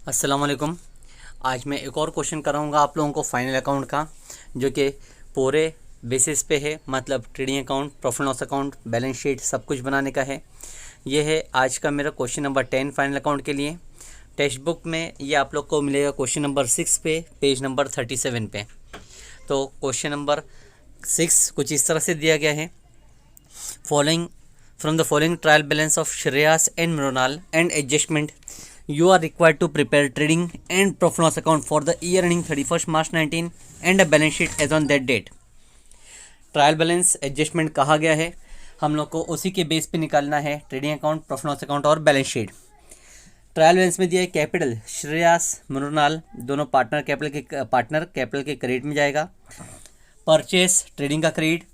अस्सलाम वालेकुम। आज मैं एक और क्वेश्चन कराऊंगा आप लोगों को फाइनल अकाउंट का, जो कि पूरे बेसिस पे है, मतलब trading account, profit loss account, balance sheet सब कुछ बनाने का है। ये है आज का मेरा क्वेश्चन नंबर 10 फाइनल अकाउंट के लिए। टेक्स्ट बुक में ये आप लोग को मिलेगा क्वेश्चन नंबर 6 पे, पेज नंबर 37 पे। तो क्वेश्चन नंबर 6 कुछ इस तरह से दिया गया है। Following from the following trial balance of Shreyas and Mrinal and adjustment you are required to prepare trading and profit loss account for the year ending 31st March 19 and a balance sheet as on that date। Trial balance adjustment कहा गया है, हम लोग को उसी के base पे निकालना है trading account, profit loss account और बैलेंस शीट। ट्रायल बैलेंस में दिया है कैपिटल, श्रेयास मृणाल दोनों कैपिटल के क्रेडिट में जाएगा। परचेस ट्रेडिंग का credit,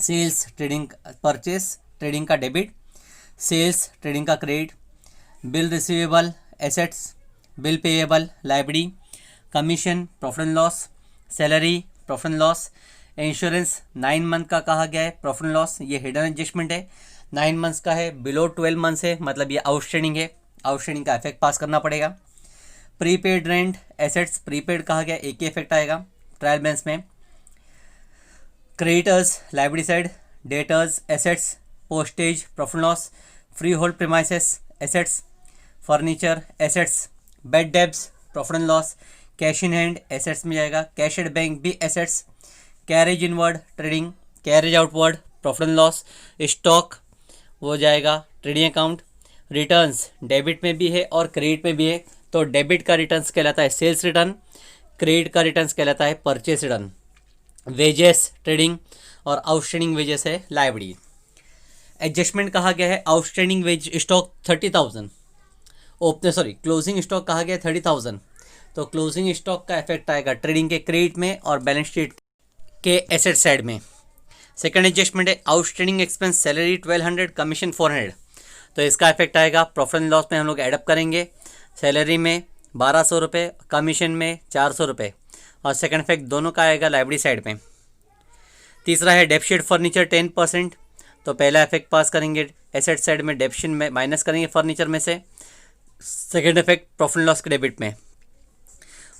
sales trading purchase trading का डेबिट, सेल्स ट्रेडिंग का credit, bill receivable assets, bill payable liability, commission profit and loss, salary profit and loss, insurance 9 month का कहा गया है प्रॉफिट एंड लॉस, ये हिडन एडजस्टमेंट है। 9 months का है, बिलो 12 मंथ्स है, मतलब ये आउटस्टैंडिंग है, आउटस्टैंडिंग का इफेक्ट पास करना पड़ेगा। प्रीपेड रेंट एसेट्स, प्रीपेड कहा गया, एक ही इफेक्ट आएगा ट्रायल बैलेंस में। Creditors liability side, debtors assets, postage profit loss, free hold premises assets, furniture assets, bed debts profit and loss, cash in hand assets में जाएगा, cash at bank भी assets, carriage inward trading, carriage outward profit and loss, stock वो जाएगा trading account. Returns debit में भी है और credit में भी है, तो डेबिट का रिटर्न्स कहलाता है सेल्स रिटर्न, क्रेडिट का रिटर्न्स कहलाता है परचेस रिटर्न। वेजेस ट्रेडिंग और आउटस्टैंडिंग वेजेस है लाइबिलिटी। एडजस्टमेंट कहा गया है, outstanding wage stock 30,000, closing stock कहा गया है 30,000, तो क्लोजिंग स्टॉक का इफेक्ट आएगा ट्रेडिंग के क्रेडिट में और बैलेंस शीट के एसेट साइड में। सेकंड एडजस्टमेंट है आउटस्टैंडिंग एक्सपेंस, सैलरी 1200, कमीशन 400, तो इसका इफेक्ट आएगा प्रॉफिट एंड लॉस में, हम लोग एडअप करेंगे। सैलरी में 1200 रुपये, कमीशन में 400 रुपये, और सेकंड इफेक्ट दोनों का आएगा लाइबिलिटी साइड में। तीसरा है डेप्ट फर्नीचर 10%, तो पहला इफेक्ट पास करेंगे एसेट साइड में, डेप्शन में माइनस करेंगे फर्नीचर में से। सेकेंड इफेक्ट प्रॉफिट लॉस के डेबिट में।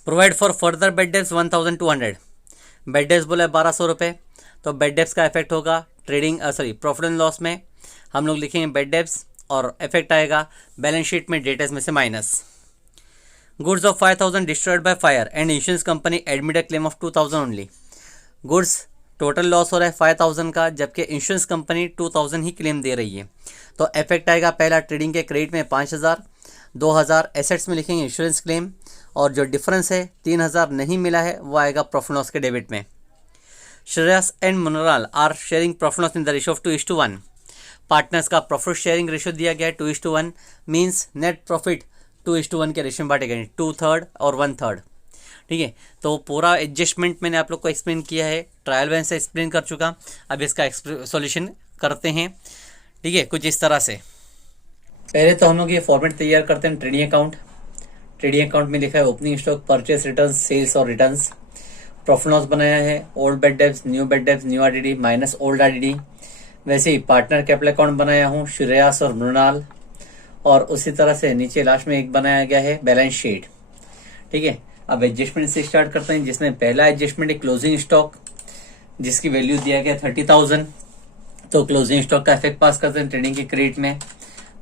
Provide for further bed debts 1200, bed debts बोला है 1200 रुपये, तो बेड डेब्स का इफेक्ट होगा प्रॉफिट एंड लॉस में, हम लोग लिखेंगे बेड डेब्स, और इफेक्ट आएगा बैलेंस शीट में डेटर्स में से minus. Goods of 5000 destroyed by fire and insurance company admit a claim of 2000 only. Goods total loss हो रहा है 5000 का, जबकि इंश्योरेंस कंपनी 2000 ही क्लेम दे रही है, तो इफेक्ट आएगा पहला ट्रेडिंग के क्रेडिट में 5000, 2000 एसेट्स में लिखेंगे इंश्योरेंस क्लेम, और जो डिफरेंस है 3000 नहीं मिला है वो आएगा प्रॉफिट लॉस के डेबिट में। Shreyas and Mrinal are sharing profit loss in the ratio of 2:1। Partners का प्रॉफिट शेयरिंग रेशियो दिया गया है 2:1, मीन्स नेट प्रॉफिट 2:1 के रेशियो में बांटेगा, 2/3 और 1/3। ठीक है, तो पूरा एडजस्टमेंट मैंने आप लोग को एक्सप्लेन किया है, ट्रायल बैलेंस से एक्सप्लेन कर चुका, अब इसका सॉल्यूशन करते हैं। ठीक है, कुछ इस तरह से पहले तो हम लोग ये फॉर्मेट तैयार करते हैं ट्रेडिंग अकाउंट। ट्रेडिंग अकाउंट में लिखा है opening stock, purchase return, sales और रिटर्न्स। प्रॉफिट लॉस बनाया है old bad debts, new RDD minus old RDD. वैसे ही पार्टनर कैपिटल अकाउंट बनाया हूँ श्रेयास और मृणाल, और उसी तरह से नीचे लास्ट में एक बनाया गया है बैलेंस शीट। ठीक है, अब एडजस्टमेंट से स्टार्ट करते हैं, जिसमें पहला एडजस्टमेंट है क्लोजिंग स्टॉक, जिसकी वैल्यू दिया गया 30,000, तो क्लोजिंग स्टॉक का इफेक्ट पास करते हैं ट्रेडिंग के क्रेडिट में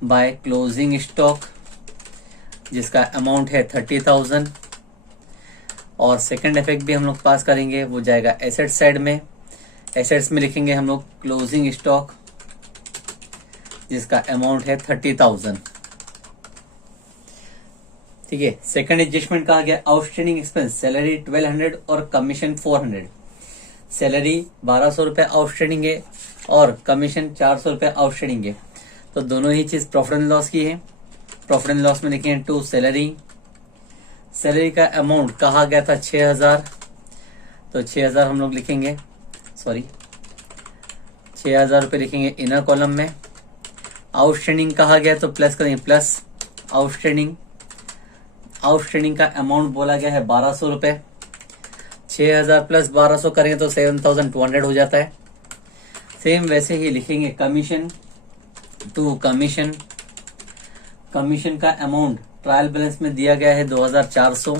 बाय क्लोजिंग स्टॉक, जिसका अमाउंट है 30,000, और सेकंड इफेक्ट भी हम लोग पास करेंगे, वो जाएगा एसेट साइड में। एसेट्स में लिखेंगे हम लोग क्लोजिंग स्टॉक, जिसका अमाउंट है 30,000। ठीक है, सेकंड एडजस्टमेंट कहा गया आउटस्टैंडिंग एक्सपेंस, सैलरी 1200 और कमीशन 400। सैलरी 1200 रुपये आउटस्टैंडिंग है और कमीशन 400 रुपये आउटस्टैंडिंग है, तो दोनों ही चीज प्रॉफिट एंड लॉस की है। प्रॉफिट एंड लॉस में लिखेंगे टू सैलरी, सैलरी का अमाउंट कहा गया था 6000, तो 6000 हम लोग लिखेंगे, 6000 रुपये लिखेंगे इनर कॉलम में। आउटस्टैंडिंग कहा गया तो प्लस करेंगे, प्लस आउटस्टैंडिंग का अमाउंट बोला गया है 1200 रुपये, 6000 प्लस 1200 करेंगे तो 7200 हो जाता है। सेम वैसे ही लिखेंगे कमीशन टू कमीशन का अमाउंट ट्रायल बैलेंस में दिया गया है 2400।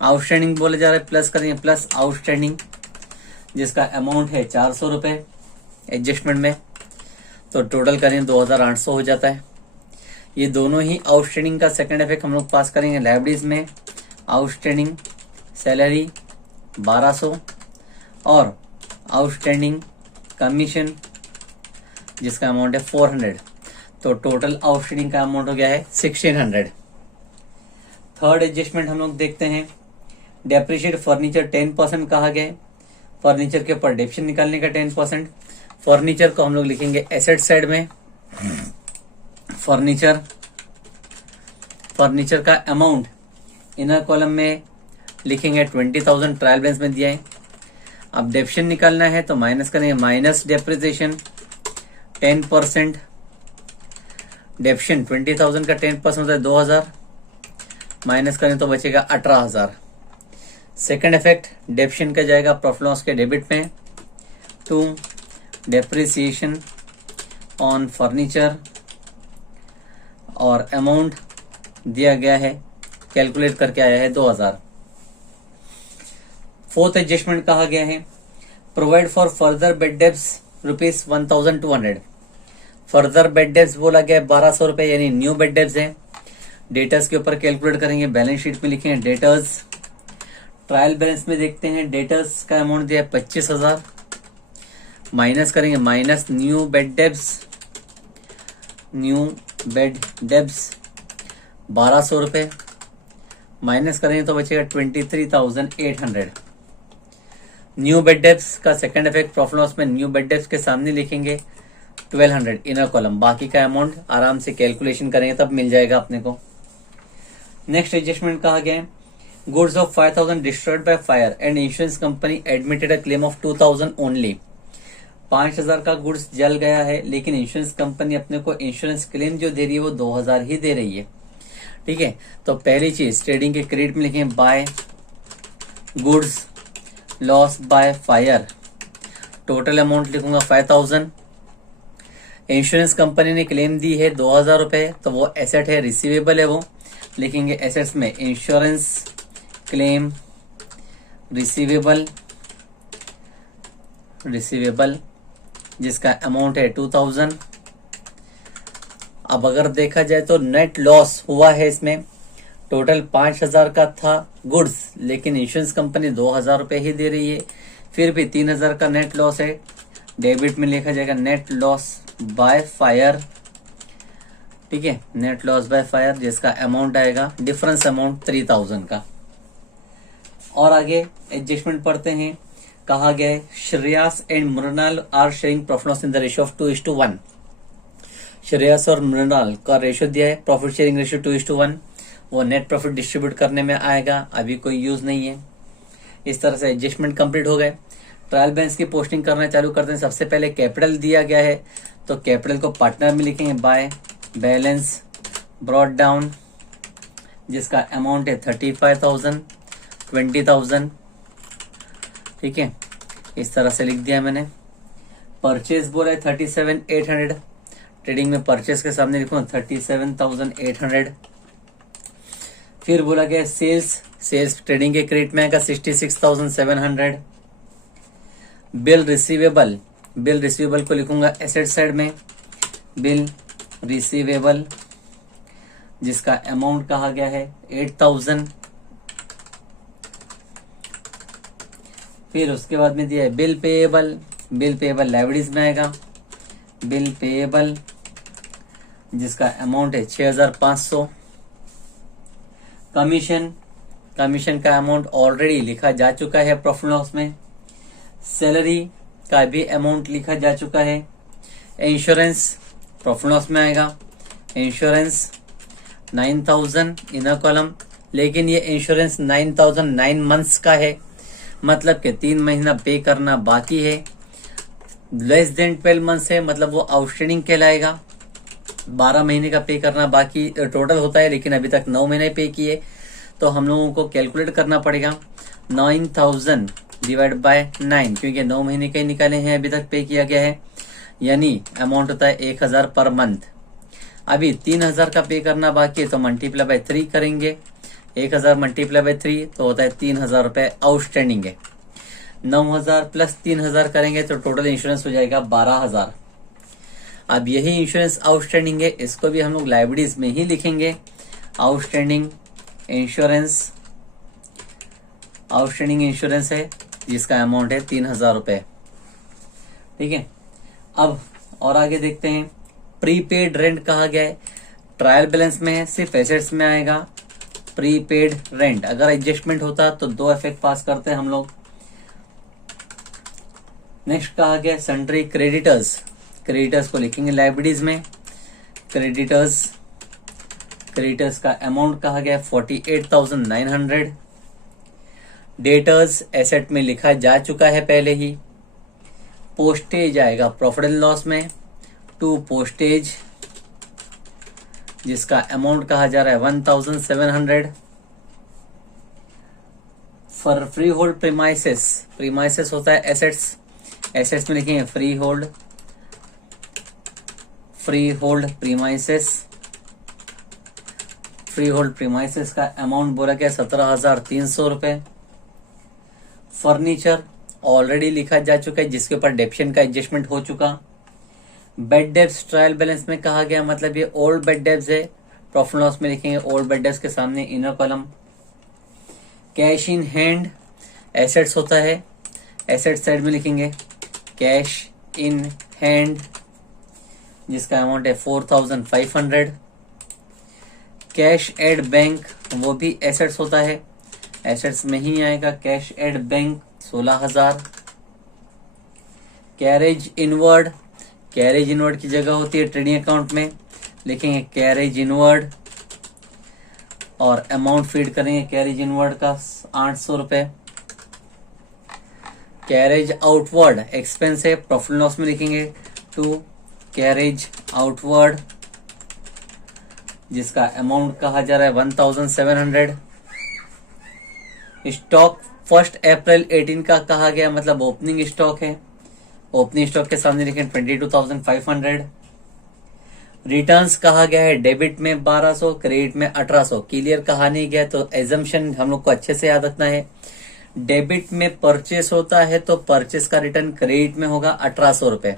आउटस्टैंडिंग बोले जा रहे हैं, प्लस करेंगे प्लस आउटस्टैंडिंग जिसका अमाउंट है 400 रुपये एडजस्टमेंट में, तो टोटल करें 2800 हो जाता है। ये दोनों ही आउटस्टैंडिंग का सेकंड इफेक्ट हम लोग पास करेंगे लाइबिलिटीज में। आउटस्टैंडिंग सैलरी 1200 और आउटस्टैंडिंग कमीशन जिसका अमाउंट है 400, तो टोटल आउटस्टैंडिंग का अमाउंट हो गया है 1600। थर्ड एडजस्टमेंट हम लोग देखते हैं, डेप्रिशिएट फर्नीचर 10% कहा गया है। फर्नीचर के ऊपर डेप्शन निकालने का 10%। फर्नीचर को हम लोग लिखेंगे एसेट साइड में। फर्नीचर का अमाउंट इनर कॉलम में लिखेंगे 20,000, ट्रायल बैलेंस में दिया है। अब डेप्शन निकालना है तो माइनस करेंगे, माइनस डेप्रिसिएशन 10%। डेप्शन 20,000 का 10% होता है 2,000, माइनस करें तो बचेगा 18,000। सेकंड इफेक्ट, डेप्शन का जाएगा प्रॉफिट लॉस के डेबिट में टू डेप्रिसिएशन ऑन फर्नीचर और अमाउंट दिया गया है, कैलकुलेट करके आया है 2000। फोर्थ एडजस्टमेंट कहा गया है, provide for further bed debts ₹1,200। Further bed debts बोला गया है 1200 रुपए, यानी न्यू बेड डेब्स है। डेटर्स के ऊपर कैलकुलेट करेंगे, बैलेंस शीट में लिखेंगे डेटर्स। ट्रायल बैलेंस में देखते हैं, डेटर्स का अमाउंट दिया है 25,000, माइनस करेंगे माइनस न्यू बेड डेब्स 1200 रुपए, माइनस करेंगे तो बचेगा 23,800। न्यू बेड डेब्स का सेकंड इफेक्ट, प्रॉफिट लॉस में न्यू बेड डेब्स के सामने लिखेंगे 1200 इनर कॉलम, बाकी का अमाउंट आराम से कैलकुलेशन करेंगे तब मिल जाएगा अपने को। नेक्स्ट एडजस्टमेंट कहा गया है, goods of 5,000 destroyed by fire and insurance company admitted a claim of 2,000 only. 5,000 का गुड्स जल गया है, लेकिन इंश्योरेंस कंपनी अपने को इंश्योरेंस क्लेम जो दे रही है वो 2,000 ही दे रही है। ठीक है, तो पहली चीज ट्रेडिंग के क्रेडिट में लिखें by goods loss by fire, total amount लिखूंगा 5,000। इंश्योरेंस कंपनी ने क्लेम दी है 2,000 रुपए, तो वो एसेट है, रिसीवेबल है, वो लिखेंगे एसेट्स में इंश्योरेंस क्लेम रिसीवेबल जिसका अमाउंट है 2,000। अब अगर देखा जाए तो नेट लॉस हुआ है इसमें, टोटल 5,000 का था गुड्स, लेकिन इंश्योरेंस कंपनी 2,000 रुपए ही दे रही है, फिर भी 3,000 का नेट लॉस है। डेबिट में लिखा जाएगा नेट लॉस बाय फायर। ठीक है, नेट लॉस बाय फायर जिसका अमाउंट आएगा, डिफरेंस अमाउंट 3,000 का। और आगे एडजस्टमेंट पढ़ते हैं, कहा गया है Shreyas and Mrinal are sharing profit loss in the ratio of 2:1। Shreyas और मृणाल का रेशियो दिया है, प्रॉफिट शेयरिंग रेशियो 2:1, वो नेट प्रॉफिट डिस्ट्रीब्यूट करने में आएगा, अभी कोई यूज नहीं है। इस तरह से एडजस्टमेंट कंप्लीट हो गए। ट्रायल बैलेंस की पोस्टिंग करना चालू करते हैं। सबसे पहले कैपिटल दिया गया है, तो कैपिटल को पार्टनर में लिखेंगे बाय बैलेंस ब्रॉट डाउन जिसका अमाउंट है 35,000, 20,000। ठीक है, इस तरह से लिख दिया मैंने। परचेज बोला है 37,800, ट्रेडिंग में परचेज के सामने लिखूंगा 37,800। फिर बोला गया सेल्स ट्रेडिंग के क्रेडिट में आएगा 66,700। बिल रिसीवेबल को लिखूंगा एसेट साइड में, बिल रिसीवेबल जिसका अमाउंट कहा गया है 8,000। फिर उसके बाद में दिया है बिल पेएबल लाइबिलिटीज में आएगा, बिल पेएबल जिसका अमाउंट है 6,500। कमीशन का अमाउंट ऑलरेडी लिखा जा चुका है प्रॉफिट लॉस में। सैलरी का भी अमाउंट लिखा जा चुका है। इंश्योरेंस प्रॉफिट लॉस में आएगा, इंश्योरेंस 9,000 इनर कॉलम, लेकिन ये इंश्योरेंस 9,000 9 मंथ्स का है, मतलब कि 3 महीना पे करना बाकी है। लेस देन 12 मंथ्स है, मतलब वो आउटस्टैंडिंग कहलाएगा। 12 महीने का पे करना बाकी टोटल होता है, लेकिन अभी तक 9 महीने पे किए, तो हम लोगों को कैलकुलेट करना पड़ेगा 9,000 डिवाइड बाय 9, क्योंकि 9 महीने के निकाले हैं, अभी तक पे किया गया है, यानी अमाउंट होता है 1,000 पर मंथ। अभी 3000 का पे करना बाकी है, तो मल्टीप्लाई बाय 3 करेंगे। 1000 मल्टीप्लाई बाय 3 तो होता है 3000 रुपये आउटस्टैंडिंग है। 9000 प्लस 3000 करेंगे तो टोटल इंश्योरेंस हो जाएगा 12000। अब यही इंश्योरेंस आउटस्टैंडिंग है, इसको भी हम लोग लाइबिलिटीज में ही लिखेंगे। आउटस्टैंडिंग इंश्योरेंस है जिसका अमाउंट है 3000 रुपये। ठीक है, अब और आगे देखते हैं। प्रीपेड रेंट कहा गया है, ट्रायल बैलेंस में है, सिर्फ एसेट्स में आएगा। प्रीपेड रेंट अगर एडजस्टमेंट होता तो 2 इफेक्ट पास करते हैं हम लोग। नेक्स्ट कहा गया सन्ड्री क्रेडिटर्स को लिखेंगे लाइबिलिटीज में। क्रेडिटर्स का अमाउंट कहा गया 48,900। डेटर्स एसेट में लिखा जा चुका है पहले ही। पोस्टेज आएगा प्रॉफिट एंड लॉस में, टू पोस्टेज जिसका अमाउंट कहा जा रहा है 1,700। फॉर फ्री होल्ड प्रीमाइसेस होता है एसेट्स में लिखेंगे फ्री होल्ड प्रीमाइसेस का अमाउंट बोला गया 17,300 रुपए। फर्नीचर ऑलरेडी लिखा जा चुका है जिसके ऊपर डेप्शन का एडजस्टमेंट हो चुका। बेड डेब्स ट्रायल बैलेंस में कहा गया, मतलब ये ओल्ड बेड डेब्स है, प्रॉफिट लॉस में लिखेंगे ओल्ड बेड डेब्स के सामने inner column. Cash in hand assets होता है, एसेट साइड में लिखेंगे कैश इन हैंड जिसका अमाउंट है 4,500। कैश एट बैंक वो भी एसेट्स होता है, एसेट्स में ही आएगा cash at bank 16,000। Carriage inward की जगह होती है ट्रेडिंग अकाउंट में, लिखेंगे कैरेज इनवर्ड और अमाउंट फीड करेंगे कैरेज इनवर्ड का 800 रुपए। कैरेज आउटवर्ड एक्सपेंस है, प्रॉफिट लॉस में लिखेंगे टू कैरेज आउटवर्ड जिसका अमाउंट कहा जा रहा है 1,700। स्टॉक 1 अप्रैल 18 का कहा गया, मतलब ओपनिंग स्टॉक है, ओपनिंग स्टॉक के सामने लिखें 22,500। रिटर्न्स कहा गया है डेबिट में 1200, क्रेडिट में 1800। क्लियर कहा नहीं गया तो एजम्पशन हम लोग को अच्छे से याद रखना है। डेबिट में परचेस होता है तो परचेस का रिटर्न क्रेडिट में होगा 1800 रुपए,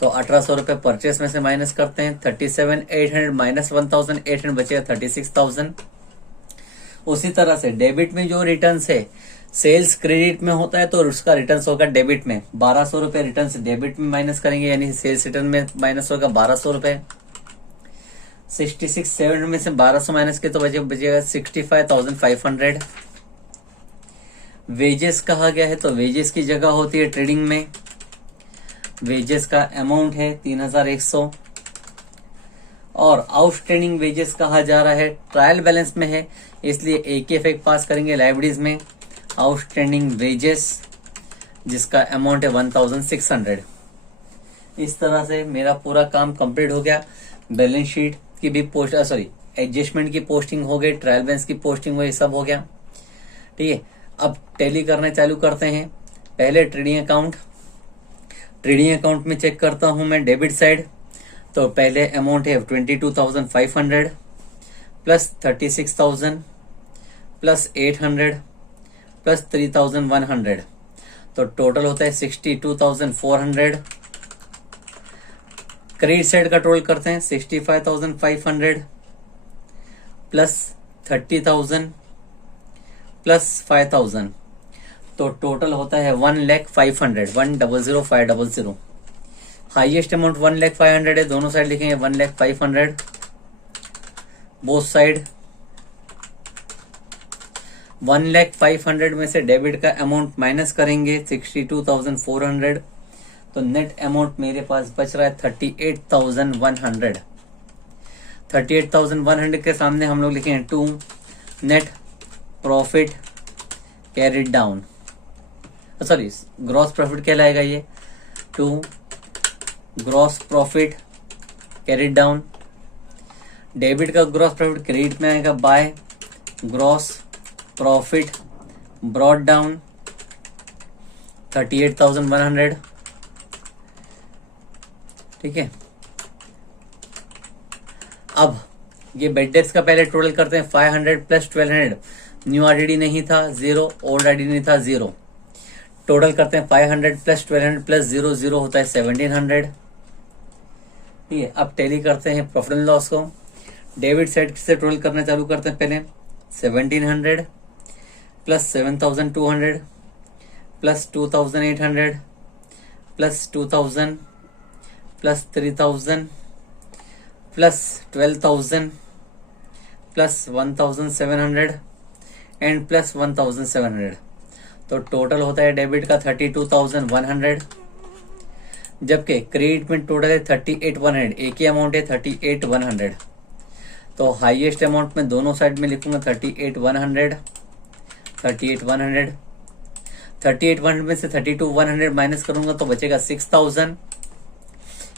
तो 1800 रुपए परचेस में से माइनस करते हैं। 37,800 माइनस 1,800 बचेगा 36,000। उसी तरह से डेबिट में जो रिटर्न्स है सेल्स क्रेडिट में होता है तो उसका रिटर्न्स होगा डेबिट में 1200 रुपए, रिटर्न्स डेबिट में माइनस करेंगे यानी सेल्स रिटर्न में माइनस होगा 1200 रुपए। 66,700 में से 1200 माइनस के तो बचेगा 65,500। वेजेस कहा गया है तो वेजेस की जगह होती है ट्रेडिंग में, वेजेस का अमाउंट है 3,100 और आउटस्टैंडिंग वेजेस कहा जा रहा है ट्रायल बैलेंस में है इसलिए एक ही इफेक्ट पास करेंगे लाइबिलिटीज में। आउटस्टैंडिंग वेजेस जिसका अमाउंट है 1,600। इस तरह से मेरा पूरा काम कंप्लीट हो गया। बैलेंस शीट की भी एडजस्टमेंट की पोस्टिंग हो गई, ट्रायल बैलेंस की पोस्टिंग हुई, सब हो गया। ठीक है, अब टैली करना चालू करते हैं। पहले ट्रेडिंग अकाउंट में चेक करता हूं मैं डेबिट साइड, तो पहले अमाउंट है 22,500 प्लस 36,000 प्लस 800 प्लस 3,100, तो टोटल होता है 62,400। क्रेडिट साइड का टोटल करते हैं 65,500 प्लस 30,000 प्लस 5,000, तो टोटल होता है 1,05,500 1,00,500। हाईएस्ट अमाउंट 1,05,500 है, दोनों साइड लिखेंगे 1,05,500 बोथ साइड। 1,05,500 में से डेबिट का अमाउंट माइनस करेंगे 62,400, तो नेट अमाउंट मेरे पास बच रहा है 38,100। 38,100 के सामने हम लोग लिखेंगे to net profit carried down, sorry gross profit कहलाएगा ये, to gross profit carried down. Debit का ग्रॉस प्रॉफिट क्रेडिट में आएगा by gross profit brought down 38,100। ठीक है, अब ये बेड डेब्स का पहले टोटल करते हैं 500 प्लस 1200, न्यू आरडीडी नहीं था 0, ओल्ड आरडीडी नहीं था 0, टोटल करते हैं 500 प्लस 1200 प्लस 0, 0 होता है 1700। ठीक है, अब टैली करते हैं प्रॉफिट एंड लॉस को। डेबिट साइड से टोटल करना चालू करते हैं पहले 1700 plus 7200 plus 2800 plus 2000 plus 3000 plus 12000 plus 1700 and plus 1700। तो टोटल होता है डेबिट का 32,100, जबकि क्रेडिट में टोटल है 38,100। एक ही अमाउंट है 38,100। तो हाईएस्ट अमाउंट में दोनों साइड में लिखूंगा 38,100, 38,100। 38,100 में से 32,100 माइनस करूंगा तो बचेगा 6,000।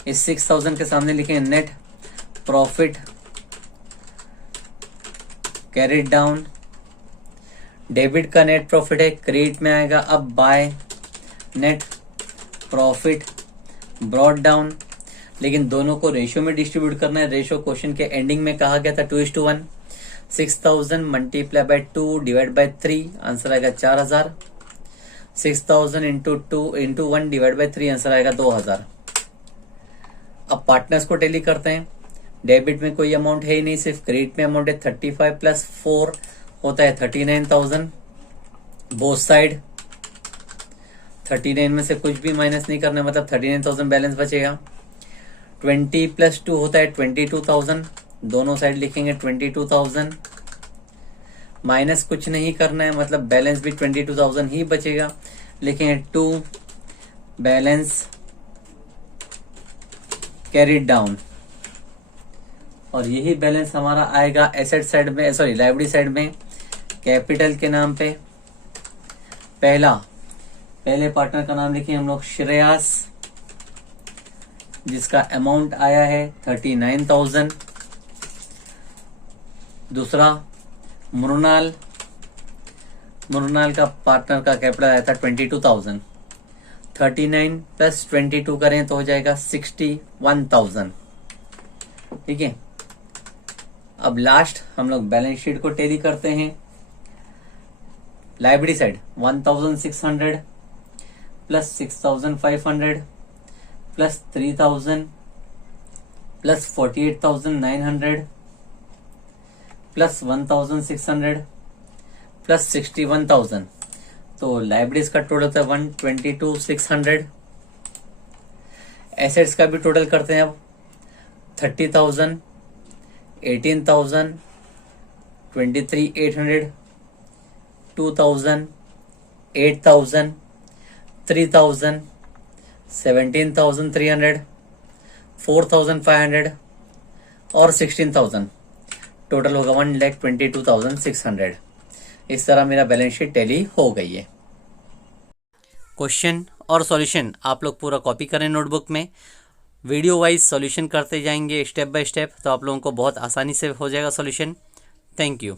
इस 6,000 के सामने लिखेंगे net profit carried down. Debit का नेट प्रॉफिट है, क्रेडिट में आएगा अब by net profit brought down. लेकिन दोनों को रेशियो में डिस्ट्रीब्यूट करना है। रेशियो क्वेश्चन के एंडिंग में कहा गया था 2:1। 6,000 multiply by 2 divide by 3, answer आएगा 4,000। 6,000 इंटू 1 डिवाइड बाय 3, आंसर आएगा 2,000। अब पार्टनर्स को टैली करते हैं। डेबिट में कोई अमाउंट है ही नहीं, सिर्फ क्रेडिट में अमाउंट है 35 प्लस 4 होता है 39,000। बोथ साइड 39 में से कुछ भी माइनस नहीं करना, मतलब 39,000 बैलेंस बचेगा। 20 प्लस 2 होता है 22,000, दोनों साइड लिखेंगे 22,000। माइनस कुछ नहीं करना है, मतलब बैलेंस भी 22,000 ही बचेगा। लिखेंगे 2 बैलेंस कैरिड डाउन। और यही बैलेंस हमारा आएगा एसेट साइड में, सॉरी लायबिलिटी साइड में, कैपिटल के नाम पे। पहले पार्टनर का नाम लिखिए हम लोग श्रेयस, जिसका अमाउंट आया है 39,000। दूसरा मुरनाल का पार्टनर का कैपिटल आया था 22,000। 39 प्लस 22 करें तो हो जाएगा 61,000। ठीक है, अब लास्ट हम लोग बैलेंस शीट को टैली करते हैं। Liability side 1,600 plus 6,500 plus 3,000 plus 48,900 plus 1,600 plus 61,000। तो लायबिलिटीज का टोटल होता है 122,600। एसेट्स का भी टोटल करते हैं अब 30,000, 18,000, 23,800, 2,000, 8,000, 3,000, 17,300, 4,500 और 16,000। टोटल होगा 1,22,600। इस तरह मेरा बैलेंस शीट टैली हो गई है। क्वेश्चन और सॉल्यूशन आप लोग पूरा कॉपी करें नोटबुक में। वीडियो वाइज सॉल्यूशन करते जाएंगे स्टेप बाय स्टेप, तो आप लोगों को बहुत आसानी से हो जाएगा सॉल्यूशन। Thank you.